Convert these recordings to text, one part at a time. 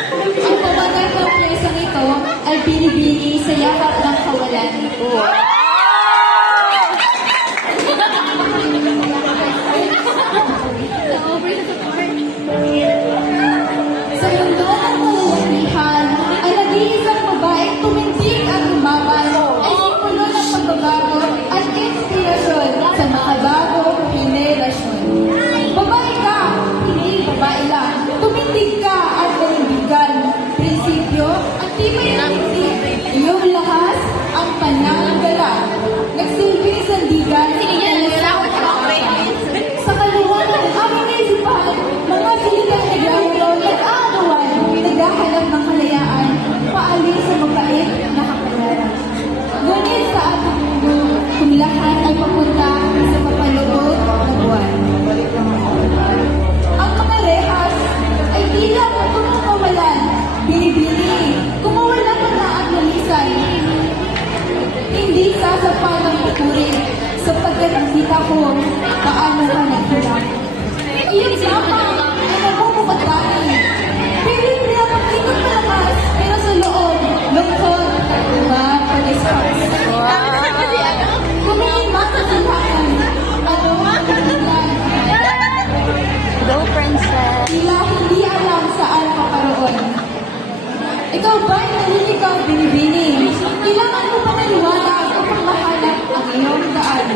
Ang pamagat ng pyesang ito ay binibini sa yakap ng kawalan. Sa mundo ng kalalakihan ay nag-iisang babaeng tumindig at lumaban ay simbolo ng pagbabago at inspirasyon sa makabagong henerasyon. Babae ka, hindi babae lang. Tumindig ka at manindigan. Prinsipyo at tibay ng isip. Iyong lakas ang pananggala. Nagsilbing sandigan sa kaluwan ng aming naisipan, mga siligang naglalaro, nag-aagawan, naghahanap ng kalayaan, paalis sa mabait na kapalaran. Ngunit sa ating mundo, kung lahat ay papunta sa papaloob na buwan. Ang mga rehas ay tila kumakawalan, binibini, kumawala ka na at nalisan. Hindi sasapat ang patuloy sapagkat nakita ko paano ka naghilang. Iyong sapang ay namumukadbani. Pilit nila makikot malakas, pero sa loob, lungkot at mapadiskas. Kumingin makakalakan, ano ang kanilang Go, princess! tila hindi alam saan paparoon. Ikaw ba'y naliligaw, binibini? Kailangan mo pa naliwanag upang mahanap ang iyong daan.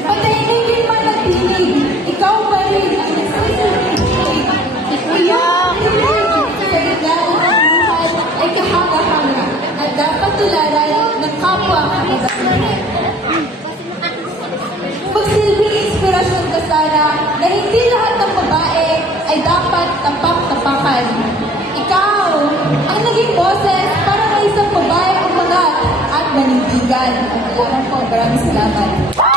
Patahimik man nagtinig, ikaw ba'y nagsisinig? Iyong hilig sa gitna ng buhay ay kahanga-hanga at dapat tularan ng kapwa kababaihan. Magsilbing inspirasyon ka sana na hindi lahat ng babae ay dapat tapak-tapakan. Ikaw ang naging boses para may isang babae umangat at manindigan. At alam po, maraming salamat.